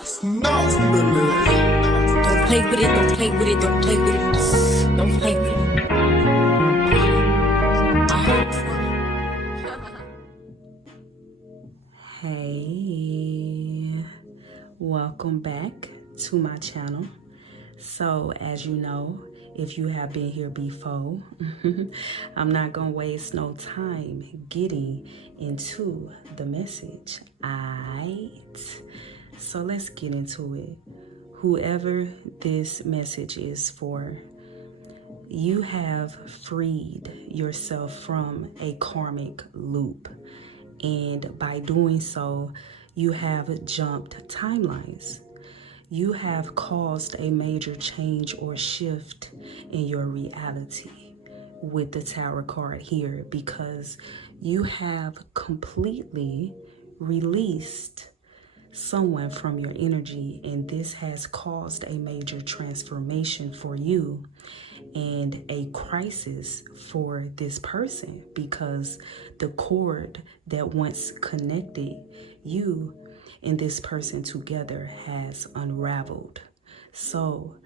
Don't play with it, don't play with it, don't play with it. Don't play with it. Hey, welcome back to my channel. So as you know, if you have been here before, I'm not gonna waste no time getting into the message. So let's get into it. Whoever this message is for, you have freed yourself from a karmic loop. And by doing so, you have jumped timelines. You have caused a major change or shift in your reality with the tarot card here, because you have completely released someone from your energy, and this has caused a major transformation for you and a crisis for this person, because the cord that once connected you and this person together has unraveled. So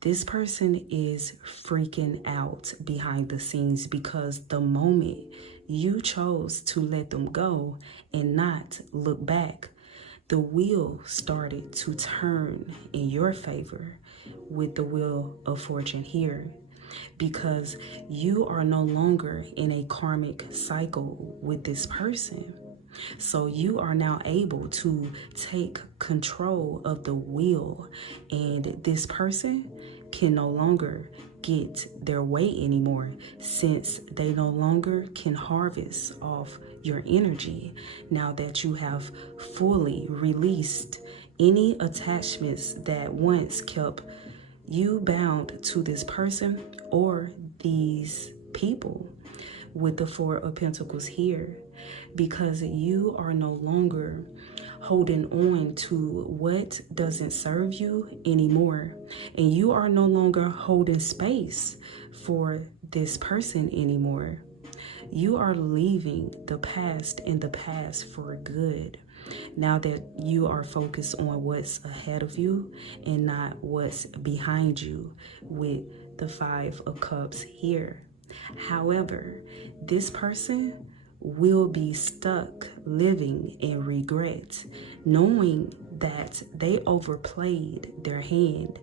this person is freaking out behind the scenes, because the moment you chose to let them go and not look back, the wheel started to turn in your favor with the Wheel of Fortune here, because you are no longer in a karmic cycle with this person. So you are now able to take control of the wheel, and this person can no longer get their way anymore, since they no longer can harvest off your energy now that you have fully released any attachments that once kept you bound to this person or these people with the Four of Pentacles here, because you are no longer holding on to what doesn't serve you anymore, and you are no longer holding space for this person anymore. You are leaving the past in the past for good, now that you are focused on what's ahead of you and not what's behind you with the Five of Cups here. However, this person will be stuck living in regret, knowing that they overplayed their hand,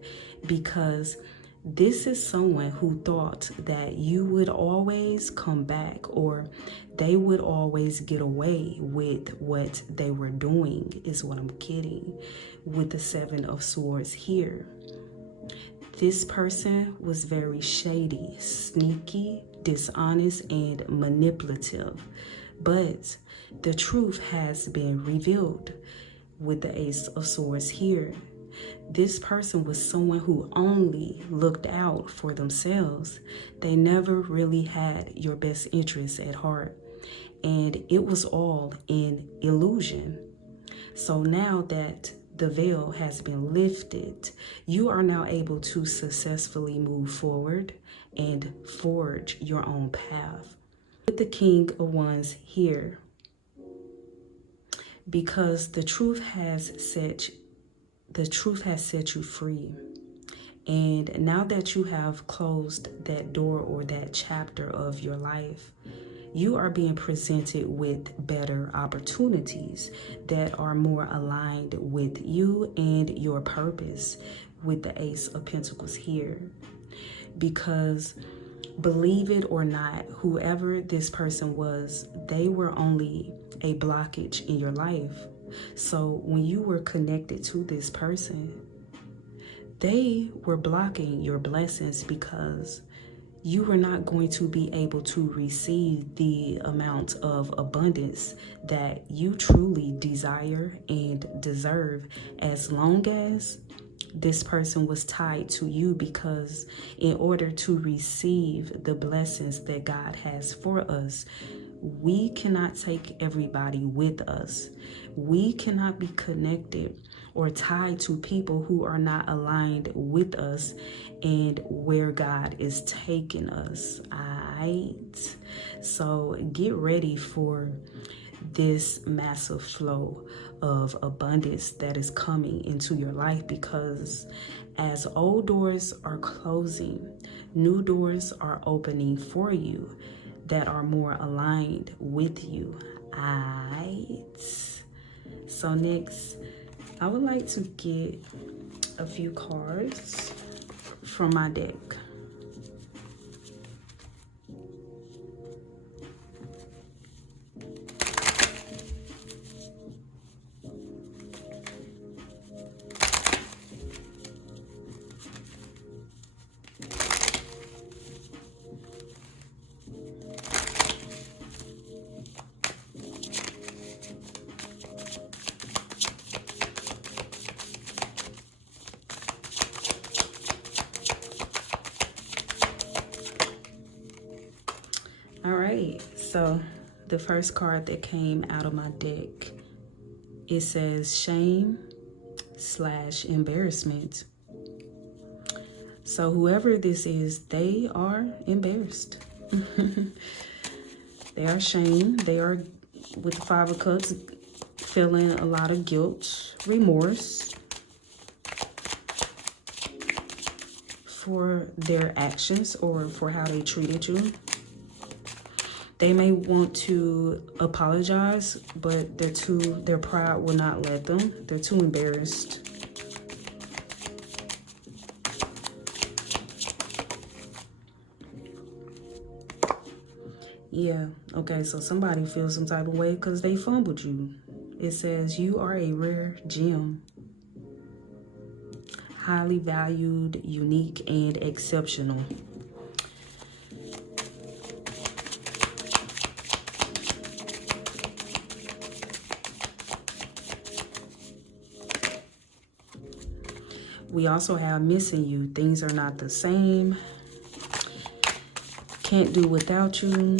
because this is someone who thought that you would always come back, or they would always get away with what they were doing, is what I'm getting with the Seven of Swords here. This person was very shady, sneaky, dishonest, and manipulative. But the truth has been revealed with the Ace of Swords here. This person was someone who only looked out for themselves. They never really had your best interests at heart, and it was all an illusion. So now that the veil has been lifted, you are now able to successfully move forward and forge your own path. With the King of Wands here, because the truth has set you free. And now that you have closed that door or that chapter of your life, you are being presented with better opportunities that are more aligned with you and your purpose with the Ace of Pentacles here. Because believe it or not, whoever this person was, they were only a blockage in your life. So when you were connected to this person, they were blocking your blessings, because you were not going to be able to receive the amount of abundance that you truly desire and deserve, as long as this person was tied to you. Because in order to receive the blessings that God has for us, we cannot take everybody with us. We cannot be connected or tied to people who are not aligned with us and where God is taking us. All right. So get ready for this massive flow of abundance that is coming into your life, because as old doors are closing, new doors are opening for you that are more aligned with you. So next, I would like to get a few cards from my deck. All right, so the first card that came out of my deck, it says shame/embarrassment. So whoever this is, they are embarrassed. They are shamed. They are, with the Five of Cups, feeling a lot of guilt, remorse for their actions or for how they treated you. They may want to apologize, but their pride will not let them. They're too embarrassed. Yeah, okay, so somebody feels some type of way because they fumbled you. It says you are a rare gem, highly valued, unique, and exceptional. We also have missing you. Things are not the same. Can't do without you.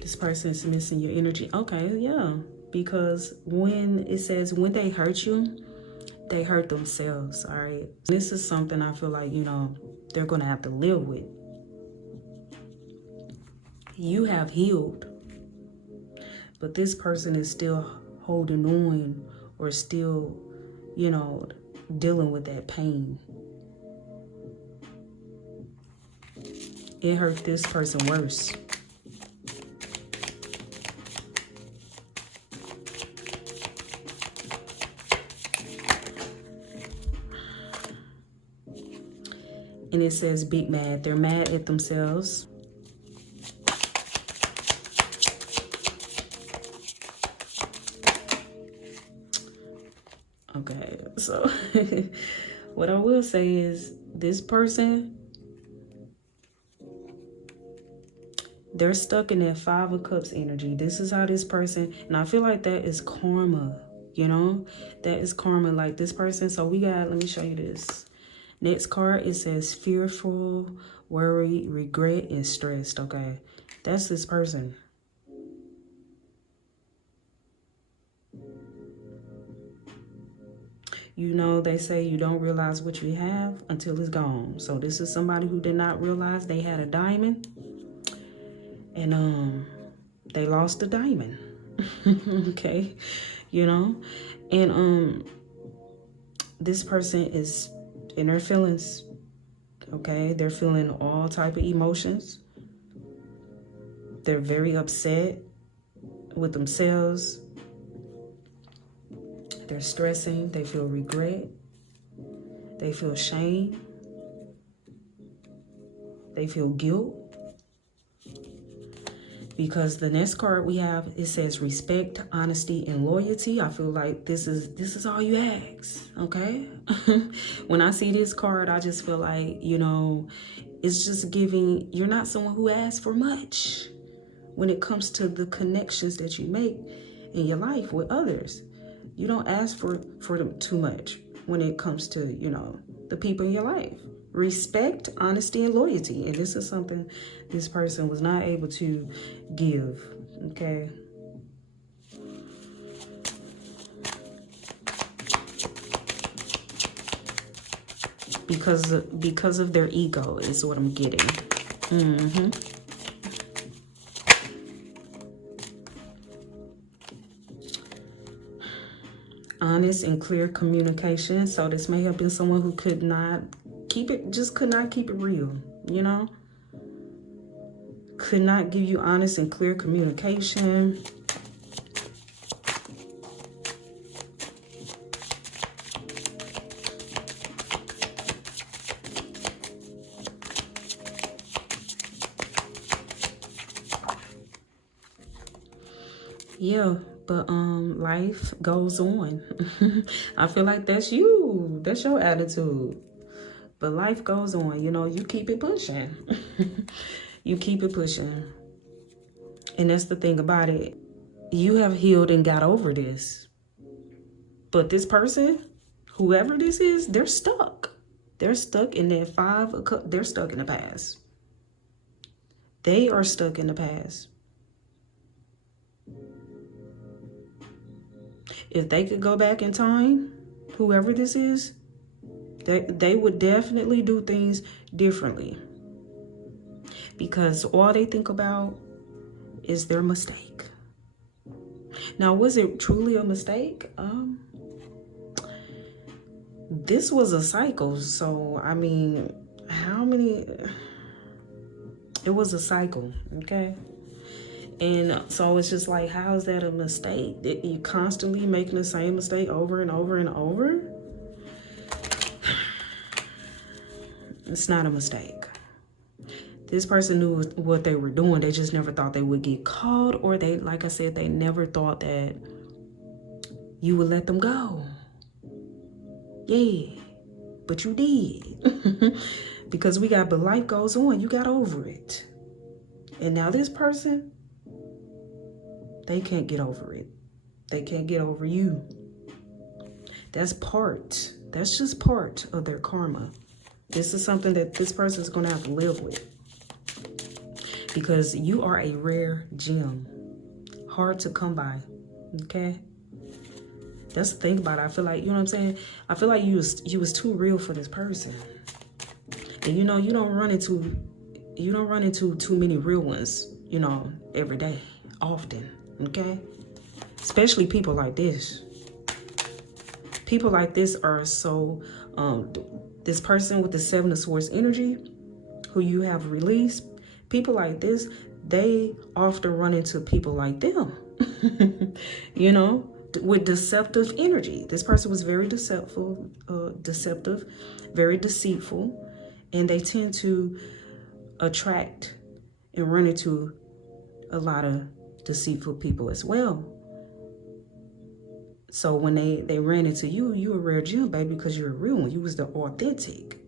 This person is missing your energy. Okay, yeah. Because when it says when they hurt you, they hurt themselves, all right? This is something I feel like, you know, they're going to have to live with. You have healed, but this person is still holding on or still, you know, dealing with that pain. It hurt this person worse. And it says big mad. They're mad at themselves. Okay, so what I will say is this person, they're stuck in that Five of Cups energy. This is how this person, and I feel like that is karma, you know? That is karma, like this person. So we got, let me show you this. Next card, it says fearful, worried, regret, and stressed, okay? That's this person. You know, they say you don't realize what you have until it's gone. So this is somebody who did not realize they had a diamond. And they lost the diamond. Okay, you know? And this person is in their feelings, okay? They're feeling all type of emotions. They're very upset with themselves. They're stressing. They feel regret. They feel shame. They feel guilt. Because the next card we have, it says respect, honesty, and loyalty. I feel like this is all you ask, okay? When I see this card, I just feel like, you know, it's just giving, you're not someone who asks for much when it comes to the connections that you make in your life with others. You don't ask for them too much when it comes to, you know, the people in your life. Respect, honesty, and loyalty. And this is something this person was not able to give, okay? Because of their ego is what I'm getting. Honest and clear communication. So this may have been someone who could not keep it, just could not keep it real, you know? Could not give you honest and clear communication. Yeah, but life goes on. I feel like that's you. That's your attitude. But life goes on, you know, you keep it pushing. You keep it pushing. And that's the thing about it. You have healed and got over this. But this person, whoever this is, they're stuck. They're stuck in that five of cups. They're stuck in the past. They are stuck in the past. If they could go back in time, whoever this is, they would definitely do things differently. Because all they think about is their mistake. Now, was it truly a mistake? This was a cycle. So, I mean, how many... It was a cycle, okay? And so it's just like, how is that a mistake? You constantly making the same mistake over and over and over? It's not a mistake. This person knew what they were doing. They just never thought they would get caught, or they, like I said, they never thought that you would let them go. Yeah, but you did. Because we got, but life goes on. You got over it. And now this person, they can't get over it. They can't get over you. That's just part of their karma. This is something that this person is going to have to live with. Because you are a rare gem. Hard to come by. Okay? That's the thing about it. I feel like, you know what I'm saying? I feel like you was too real for this person. And you know, you don't run into too many real ones, you know, every day, often. Okay? Especially people like this. People like this are so, this person with the Seven of Swords energy, who you have released, people like this, they often run into people like them. You know, with deceptive energy. This person was very deceptive, very deceitful, and they tend to attract and run into a lot of deceitful people as well. So when they ran into you, you a rare gem, baby, because you're a real one. You was the authentic.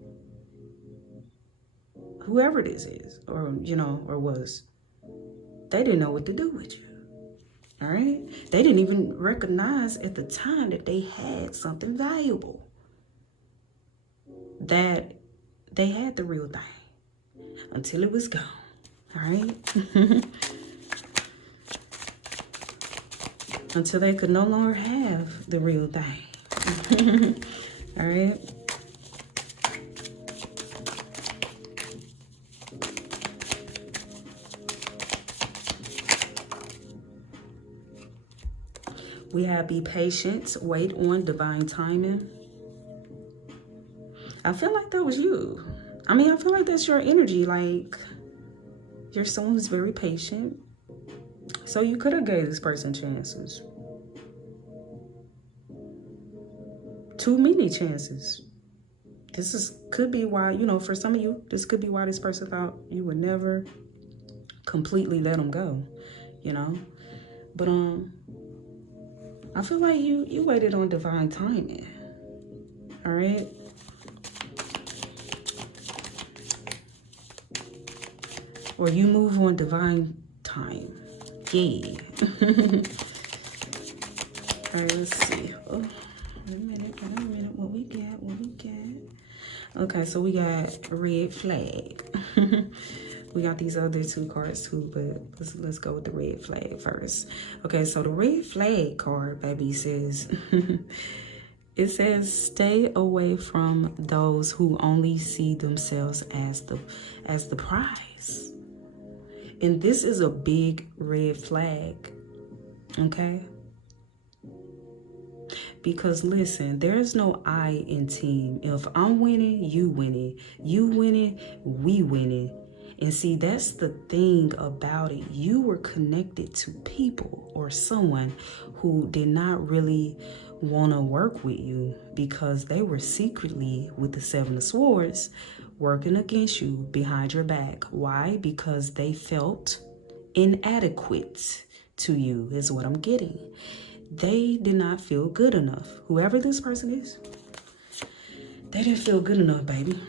Whoever this is, or, you know, or was, they didn't know what to do with you. All right? They didn't even recognize at the time that they had something valuable. That they had the real thing until it was gone. All right? Until they could no longer have the real thing. All right? We have be patient, wait on divine timing. I feel like that was you. I mean, I feel like that's your energy. Like, you're someone who's very patient. So you could have gave this person chances. Too many chances. Could be why, you know, for some of you, this could be why this person thought you would never completely let them go, you know. But I feel like you waited on divine timing. All right? Or you move on divine time. Yeah. All right, let's see. Oh, wait a minute. What we got? Okay, so we got red flag. We got these other two cards too, but let's go with the red flag first. Okay, so the red flag card, baby, says It says, stay away from those who only see themselves as the prize. And this is a big red flag, okay? Because listen, there's no I in team. If I'm winning, you winning. You winning, we winning. And see, that's the thing about it. You were connected to people or someone who did not really want to work with you because they were secretly, with the Seven of Swords, working against you behind your back. Why? Because they felt inadequate to you, is what I'm getting. They did not feel good enough. Whoever this person is, they didn't feel good enough, baby.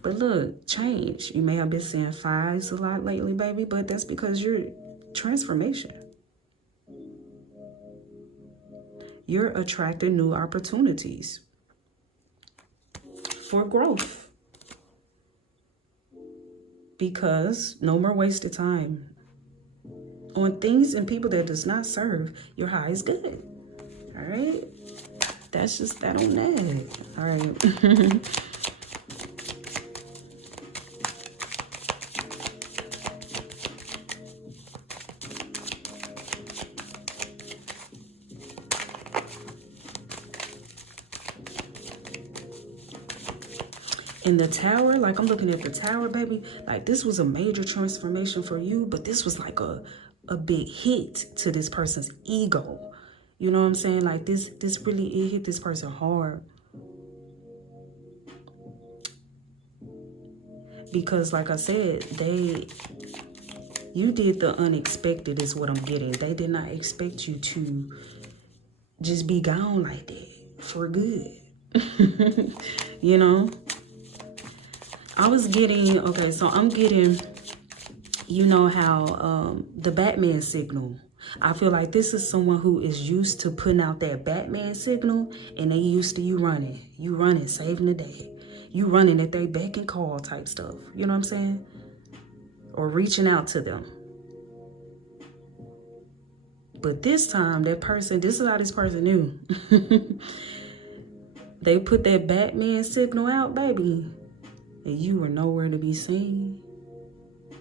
But look, change. You may have been seeing fives a lot lately, baby, but that's because you're transformation. You're attracting new opportunities for growth. Because no more wasted time on things and people that does not serve your highest good. All right? That's just that on that. All right. In the Tower, like I'm looking at the Tower, baby, like this was a major transformation for you, but this was like a big hit to this person's ego. You know what I'm saying? Like this really, it hit this person hard. Because like I said, you did the unexpected is what I'm getting. They did not expect you to just be gone like that for good. You know? I was getting, okay, so I'm getting, you know how the Batman signal. I feel like this is someone who is used to putting out that Batman signal, and they used to you running, saving the day. You running at they beck and call type stuff. You know what I'm saying? Or reaching out to them. But this time, that person, this is how this person knew. They put that Batman signal out, baby. And you were nowhere to be seen.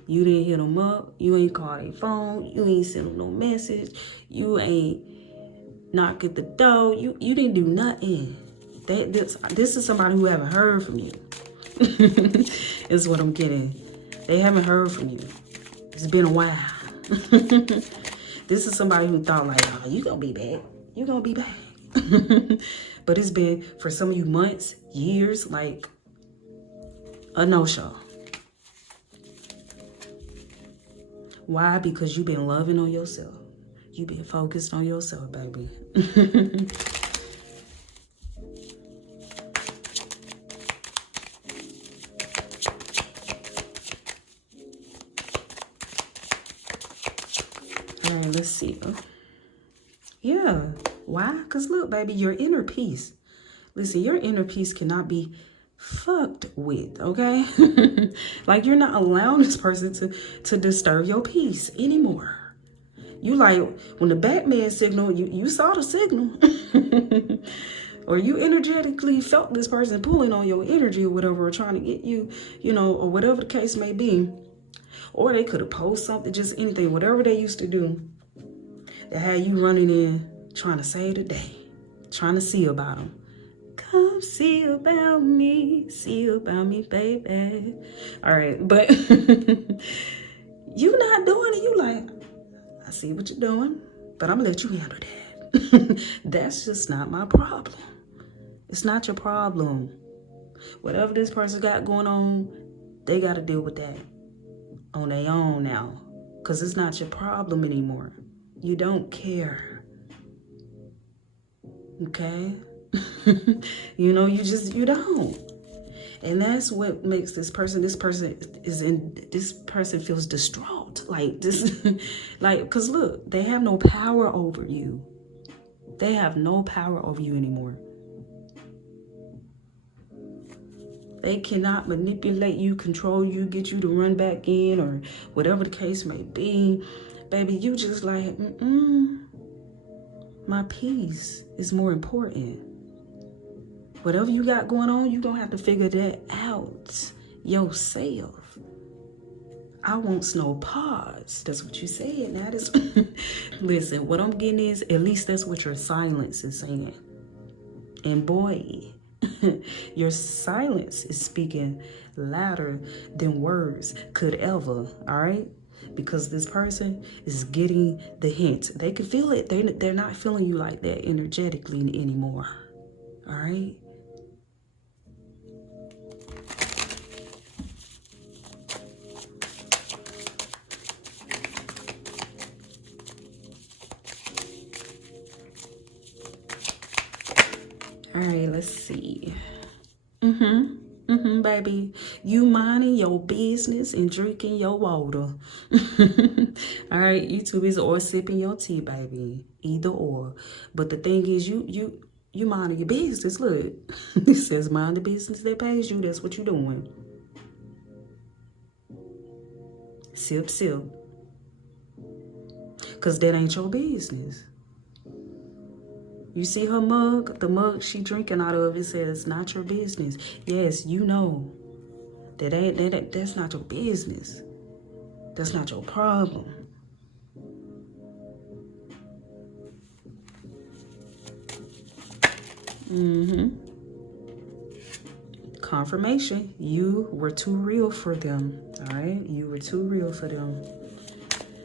You didn't hit them up. You ain't called their phone. You ain't sent them no message. You ain't knock at the door. You didn't do nothing. This is somebody who haven't heard from you. Is what I'm getting. They haven't heard from you. It's been a while. This is somebody who thought like, oh, you gonna be back. You gonna be back. But it's been, for some of you, months, years, like a no-show. Why? Because you've been loving on yourself. You've been focused on yourself, baby. All right, let's see. Yeah. Why? Because look, baby, your inner peace. Listen, your inner peace cannot be fucked with, okay? Like, you're not allowing this person to disturb your peace anymore. You like, when the Batman signal, you saw the signal. Or you energetically felt this person pulling on your energy or whatever, or trying to get you, you know, or whatever the case may be. Or they could have posted something, just anything, whatever they used to do, that had you running in, trying to save the day, trying to see about them. Come see about me, baby. All right, but you not doing it. You like, I see what you're doing, but I'm gonna let you handle that. That's just not my problem. It's not your problem. Whatever this person got going on, they got to deal with that on their own now, because it's not your problem anymore. You don't care. Okay? You know, you don't. And that's what makes this person feels distraught. Like this, like, because look, they have no power over you. They have no power over you anymore. They cannot manipulate you, control you, get you to run back in, or whatever the case may be. Baby, you just like, my peace is more important. Whatever you got going on, you're going to have to figure that out yourself. I want no pause. That's what you said. Now that's listen, what I'm getting is, at least that's what your silence is saying. And boy, your silence is speaking louder than words could ever, all right? Because this person is getting the hint. They can feel it. They're not feeling you like that energetically anymore, all right? All right, let's see. Baby. You minding your business and drinking your water. All right, YouTube is or sipping your tea, baby. Either or. But the thing is, you minding your business. Look, it says mind the business that pays you. That's what you're doing. Sip, sip. Because that ain't your business. You see her mug? The mug she drinking out of, it says, not your business. Yes, you know. That's not your business. That's not your problem. Confirmation. You were too real for them. All right? You were too real for them.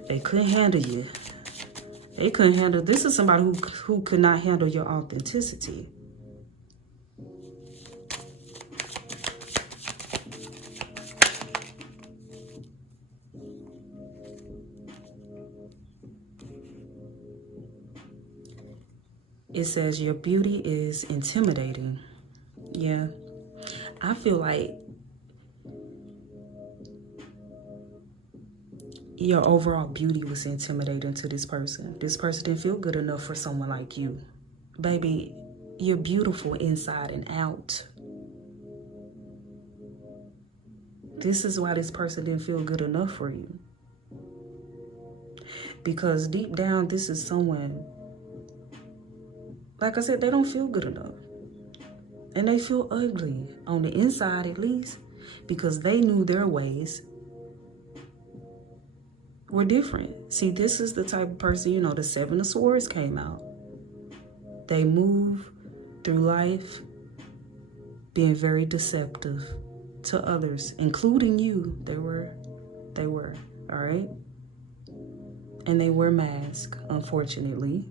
They couldn't handle you. They couldn't handle. This is somebody who could not handle your authenticity. It says your beauty is intimidating. Yeah. I feel like your overall beauty was intimidating to this person. This person didn't feel good enough for someone like you. Baby, you're beautiful inside and out. This is why this person didn't feel good enough for you. Because deep down, this is someone, like I said, they don't feel good enough. And they feel ugly on the inside, at least, because they knew their ways were different. See, this is the type of person, you know, the Seven of Swords came out. They move through life being very deceptive to others, including you. They were, all right? And they wear masks, unfortunately.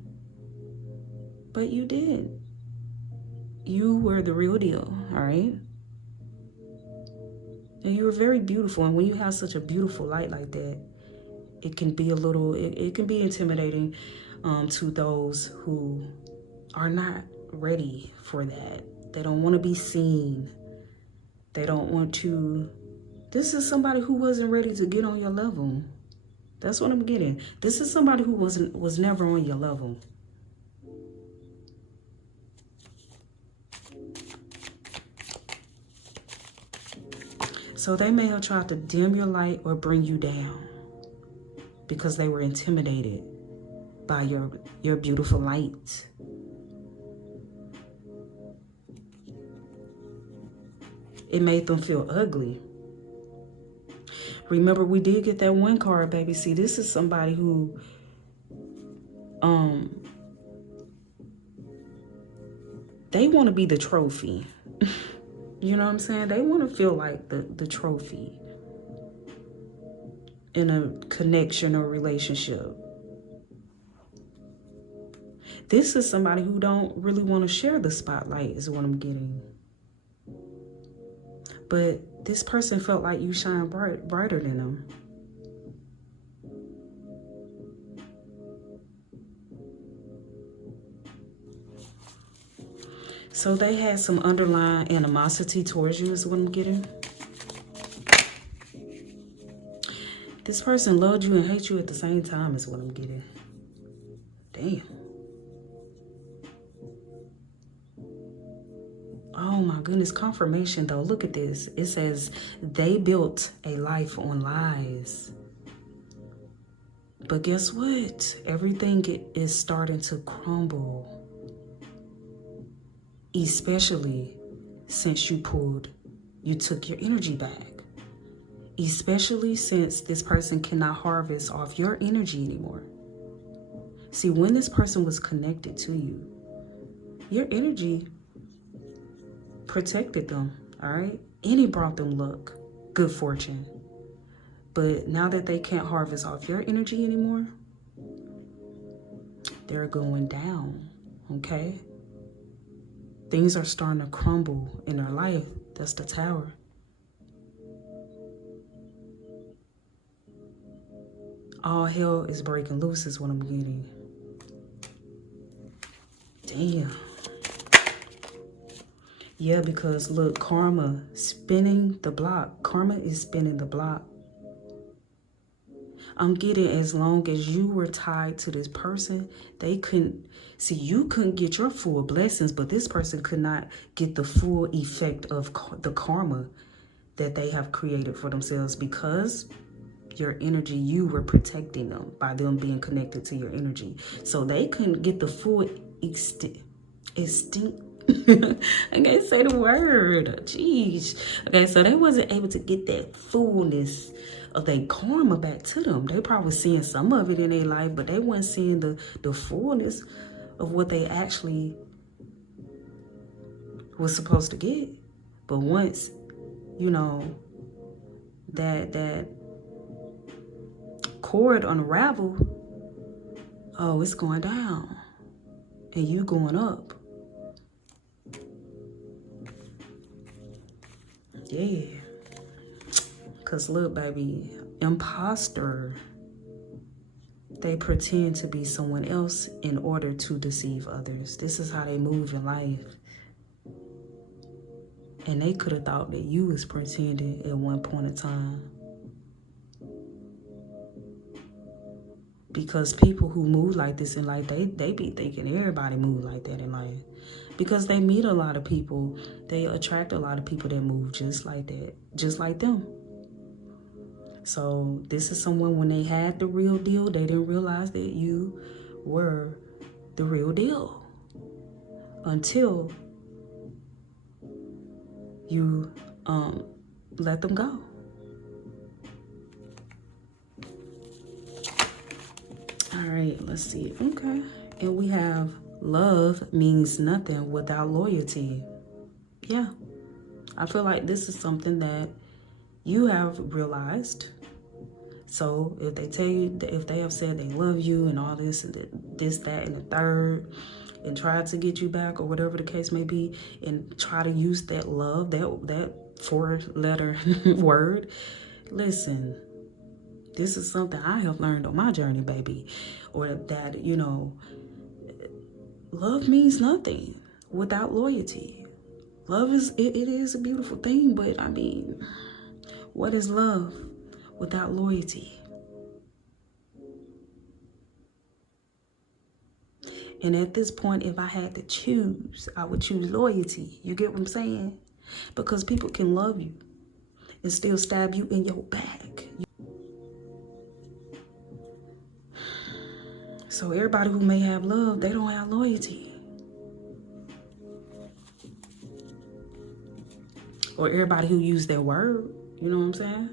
But you did. You were the real deal, all right? And you were very beautiful. And when you have such a beautiful light like that, it can be a little, it can be intimidating to those who are not ready for that. They don't want to be seen. They don't want to, this is somebody who wasn't ready to get on your level. That's what I'm getting. This is somebody who was never on your level. So they may have tried to dim your light or bring you down because they were intimidated by your beautiful light. It made them feel ugly. Remember, we did get that one card, baby. See, this is somebody who they want to be the trophy. You know what I'm saying? They want to feel like the trophy in a connection or relationship. This is somebody who don't really want to share the spotlight is what I'm getting. But this person felt like you shine brighter than them. So they had some underlying animosity towards you is what I'm getting. This person loved you and hates you at the same time is what I'm getting. Damn. Oh my goodness, confirmation though. Look at this. It says they built a life on lies. But guess what? Everything is starting to crumble. especially since you took your energy back. Especially since this person cannot harvest off your energy anymore. See, when this person was connected to you, your energy protected them, all right? And it brought them luck, good fortune. But now that they can't harvest off your energy anymore, they're going down, okay? Things are starting to crumble in their life. That's the Tower. All hell is breaking loose is what I'm getting. Damn. Yeah, because look, karma spinning the block. Karma is spinning the block. I'm getting as long as you were tied to this person, they couldn't, see, you couldn't get your full blessings, but this person could not get the full effect of the karma that they have created for themselves because your energy, you were protecting them by them being connected to your energy. So they couldn't get the full extent. I can't say the word. Jeez. Okay, so they wasn't able to get that fullness of their karma back to them. They probably seeing some of it in their life, but they weren't seeing the fullness of what they actually was supposed to get. But once, you know, that cord unravel, oh, it's going down and you going up. Yeah, because look, baby, imposter, they pretend to be someone else in order to deceive others. This is how they move in life. And they could have thought that you was pretending at one point in time. Because people who move like this in life, they be thinking everybody move like that in life. Because they meet a lot of people, they attract a lot of people that move just like that, just like them. So this is someone, when they had the real deal, they didn't realize that you were the real deal until you let them go. All right, let's see. Okay. And we have love means nothing without loyalty. Yeah. I feel like this is something that you have realized. So if they tell you, if they have said they love you and all this and this, that, and the third, and try to get you back or whatever the case may be, and try to use that love, that four-letter word, listen, this is something I have learned on my journey, baby. Or that, you know, love means nothing without loyalty. Love is, it is a beautiful thing, but I mean, what is love without loyalty? And at this point, if I had to choose, I would choose loyalty. You get what I'm saying? Because people can love you and still stab you in your back. So everybody who may have love, they don't have loyalty. Or everybody who use their word, you know what I'm saying?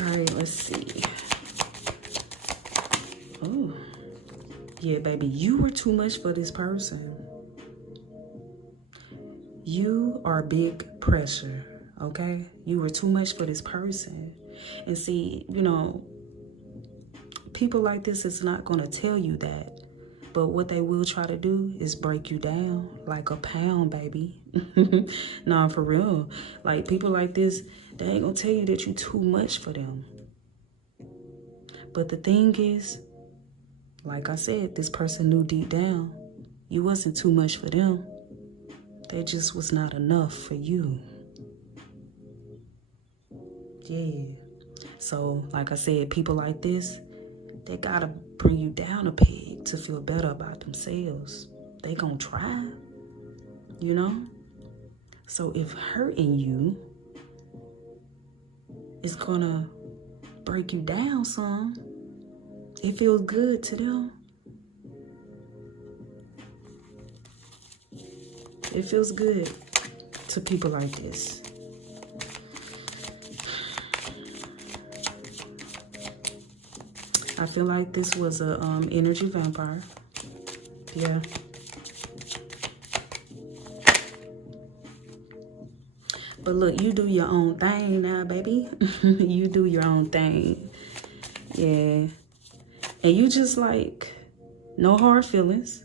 All right, let's see. Oh, yeah, baby, you were too much for this person. You are big pressure. Okay, you were too much for this person. And see, you know, people like this is not going to tell you that, but what they will try to do is break you down like a pound, baby. Nah, for real. Like, people like this, they ain't gonna tell you that you too much for them. But the thing is, like I said, this person knew deep down you wasn't too much for them. They just was not enough for you. Yeah. So, like I said, people like this, they gotta bring you down a peg to feel better about themselves. They gonna try, you know? So if hurting you is gonna break you down some, It feels good to them. It feels good to people like this. I feel like this was a energy vampire. Yeah. But look, you do your own thing now, baby. You do your own thing. Yeah. And you just like, no hard feelings.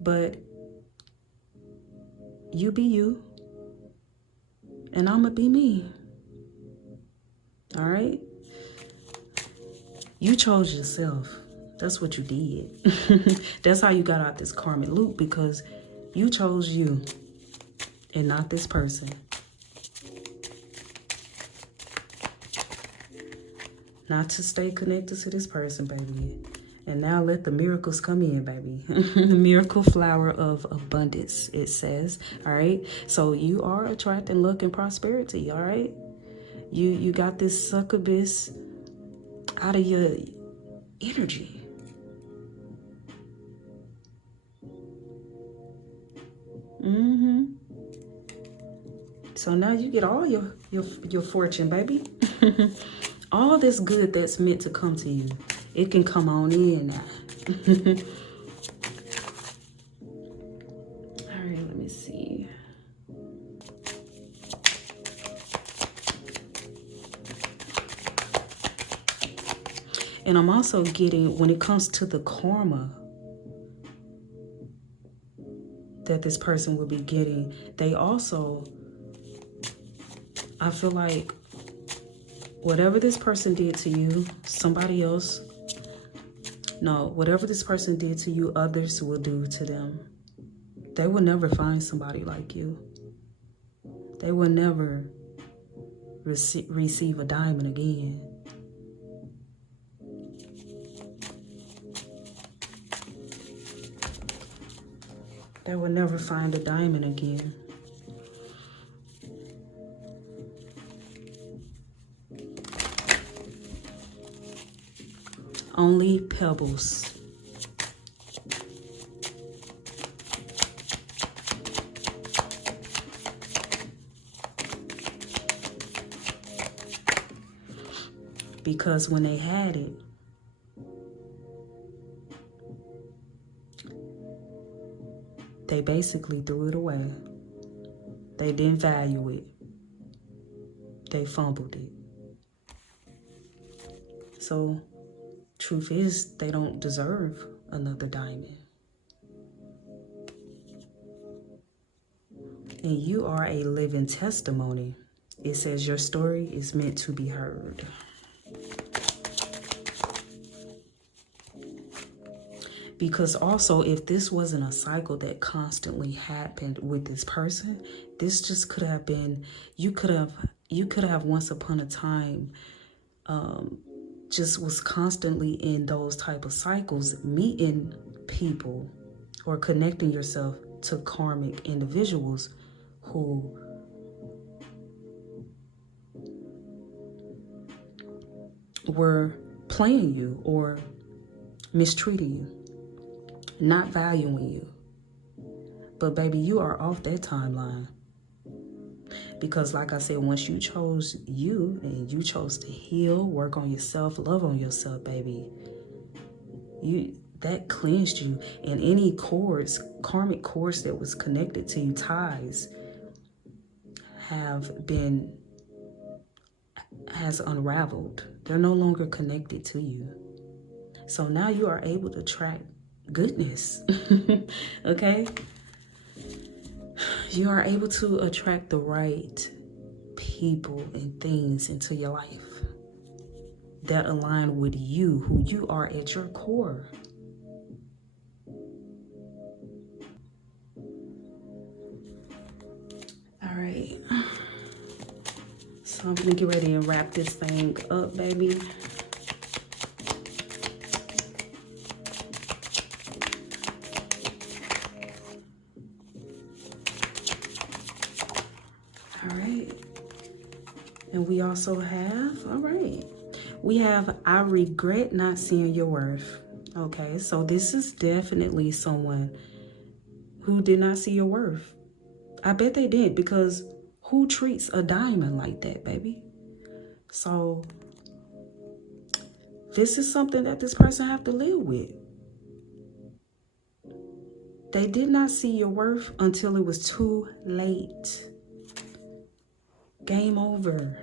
But you be you. And I'ma be me. All right? You chose yourself. That's what you did. That's how you got out this karmic loop, because you chose you and not this person. Not to stay connected to this person, baby. And now let the miracles come in, baby. Miracle flower of abundance, it says. All right. So you are attracting luck and prosperity. All right. You got this succubus out of your energy. So now you get all your fortune, baby. All this good that's meant to come to you, it can come on in now. All right, let me see. And I'm also getting, when it comes to the karma that this person will be getting, they also, I feel like whatever this person did to you, somebody else, no, whatever this person did to you, others will do to them. They will never find somebody like you. They will never receive a diamond again. They will never find a diamond again. Only pebbles. Because when they had it, they basically threw it away. They didn't value it. They fumbled it. So, truth is, they don't deserve another diamond. And you are a living testimony. It says your story is meant to be heard. Because also, if this wasn't a cycle that constantly happened with this person, this just could have been, you could have once upon a time just was constantly in those type of cycles, meeting people or connecting yourself to karmic individuals who were playing you or mistreating you, not valuing you. But baby, you are off that timeline. Because like I said, once you chose you and you chose to heal, work on yourself, love on yourself, baby, that cleansed you. And any cords, karmic cords that was connected to you, ties, has unraveled. They're no longer connected to you. So now you are able to attract goodness. Okay? You are able to attract the right people and things into your life that align with you, who you are at your core. All right. So I'm gonna get ready and wrap this thing up, baby. And we also have, all right, We have, I regret not seeing your worth. Okay, so this is definitely someone who did not see your worth. I bet they did, because who treats a diamond like that, baby? So this is something that this person have to live with. They did not see your worth until it was too late. Game over.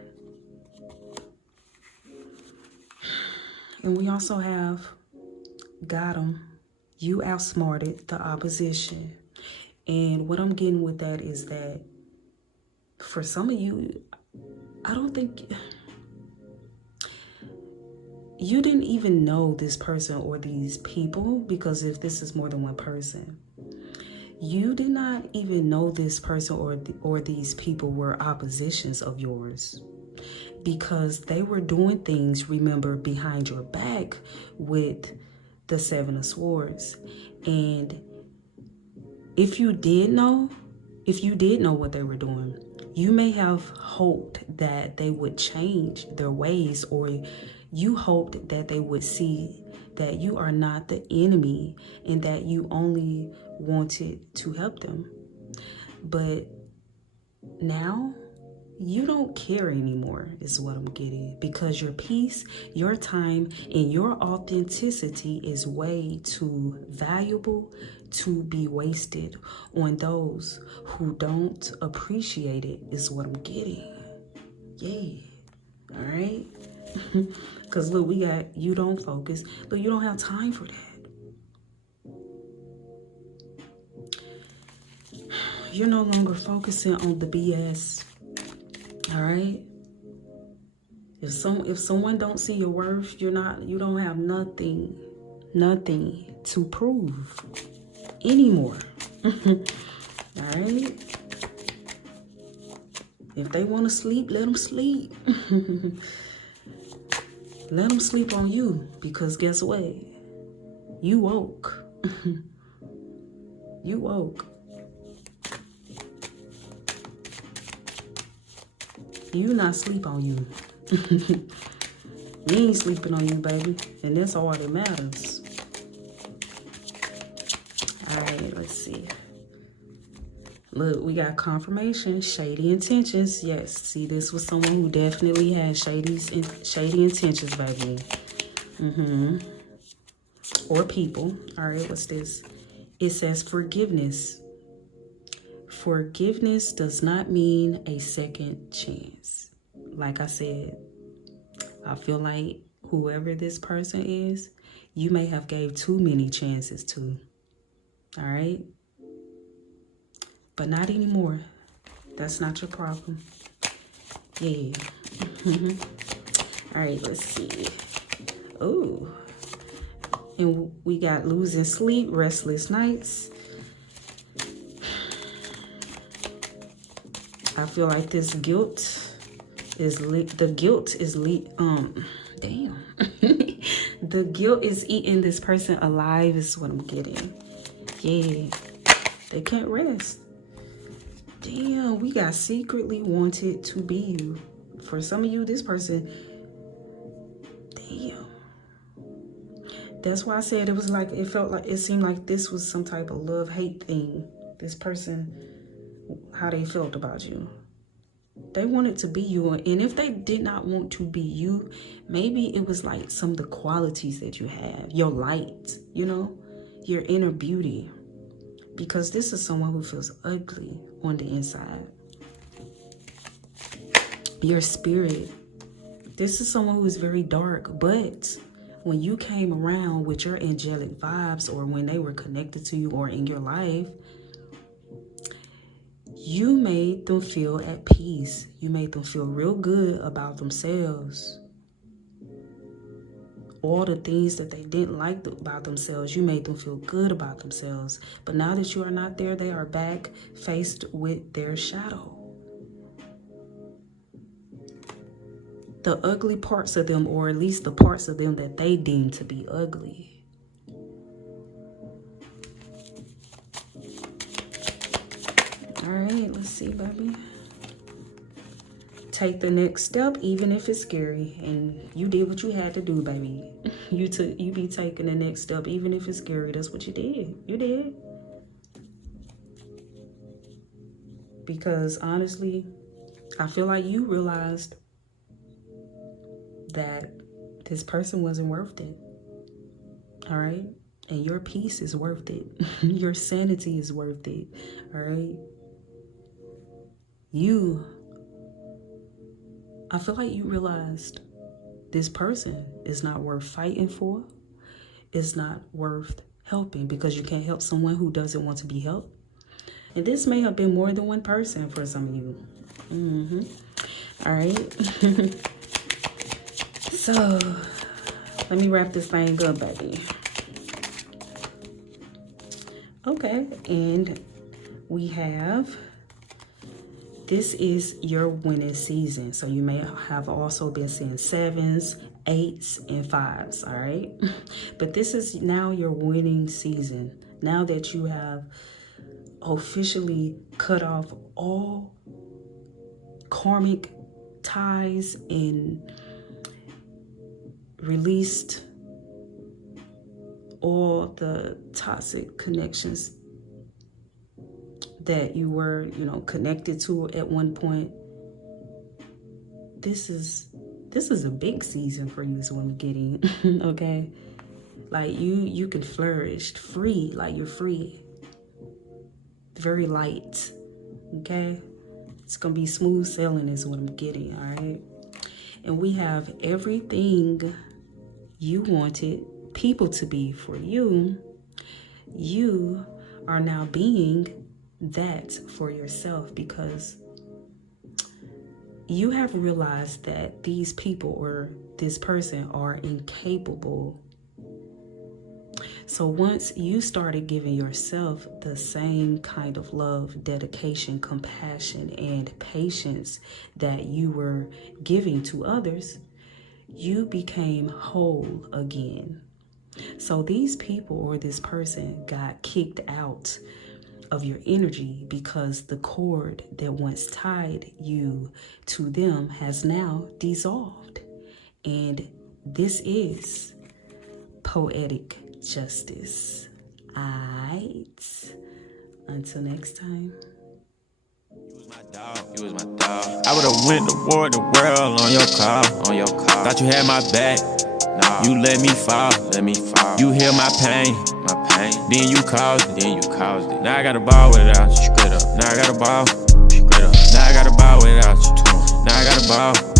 And we also have, got 'em. You outsmarted the opposition. And what I'm getting with that is that for some of you, I don't think you didn't even know this person or these people, because if this is more than one person, you did not even know this person or these people were oppositions of yours, because they were doing things, remember, behind your back with the Seven of Swords. And if you did know what they were doing, you may have hoped that they would change their ways, or you hoped that they would see that you are not the enemy and that you only wanted to help them. But now you don't care anymore, is what I'm getting, because your peace, your time, and your authenticity is way too valuable to be wasted on those who don't appreciate it, is what I'm getting. Yeah. All right. Because look, we got, you don't focus. Look, you don't have time for that. You're no longer focusing on the BS. All right. If someone don't see your worth, you don't have nothing to prove anymore. All right. If they want to sleep, let them sleep. Let them sleep on you, because guess what? You woke. You woke. You not sleep on you. You ain't sleeping on you, baby. And that's all that matters. All right, let's see. Look, we got confirmation, shady intentions. Yes, see, this was someone who definitely had shady intentions, baby. Or people. All right, what's this? It says forgiveness. Forgiveness does not mean a second chance. Like I said, I feel like whoever this person is, you may have gave too many chances to. All right? But not anymore. That's not your problem. Yeah. All right, let's see. Oh. And we got losing sleep, restless nights. I feel like this guilt is the guilt is damn. The guilt is eating this person alive, is what I'm getting. Yeah. They can't rest. Damn, we got secretly wanted to be you. For some of you, this person, damn. That's why I said it was like, it seemed like this was some type of love-hate thing. This person, how they felt about you. They wanted to be you. And if they did not want to be you, maybe it was like some of the qualities that you have. Your light, you know, your inner beauty. Because this is someone who feels ugly on the inside. Your spirit. This is someone who is very dark. But when you came around with your angelic vibes, or when they were connected to you or in your life, you made them feel at peace. You made them feel real good about themselves. All the things that they didn't like about themselves, you made them feel good about themselves. But now that you are not there, they are back faced with their shadow. The ugly parts of them, or at least the parts of them that they deem to be ugly. All right, let's see, baby. take the next step, even if it's scary. And you did what you had to do, baby. You be taking the next step, even if it's scary. That's what you did. You did. Because honestly, I feel like you realized that this person wasn't worth it. All right? And your peace is worth it. Your sanity is worth it. All right? I feel like you realized this person is not worth fighting for. It's not worth helping, because you can't help someone who doesn't want to be helped. And this may have been more than one person for some of you. All right. So let me wrap this thing up, baby. Okay, and we have, this is your winning season. So you may have also been seeing 7s, 8s, and 5s, all right? But this is now your winning season. Now that you have officially cut off all karmic ties and released all the toxic connections that you were, connected to at one point. This is a big season for you is what I'm getting. Okay? Like you can flourish free, like you're free. Very light. Okay? It's gonna be smooth sailing is what I'm getting, all right? And we have everything you wanted people to be for you. You are now being that for yourself, because you have realized that these people or this person are incapable. So once you started giving yourself the same kind of love, dedication, compassion, and patience that you were giving to others, you became whole again. So these people or this person got kicked out of your energy because the cord that once tied you to them has now dissolved. And this is poetic justice. Alright. Until next time. You was my dog. I would've went to war the world on your car. Thought you had my back. Nah. You let me fall. You heal my pain. Then you caused it. Now I got a ball without you. Straight up. Now I got a ball. Straight up. Now I got a ball without you. Now I got a ball.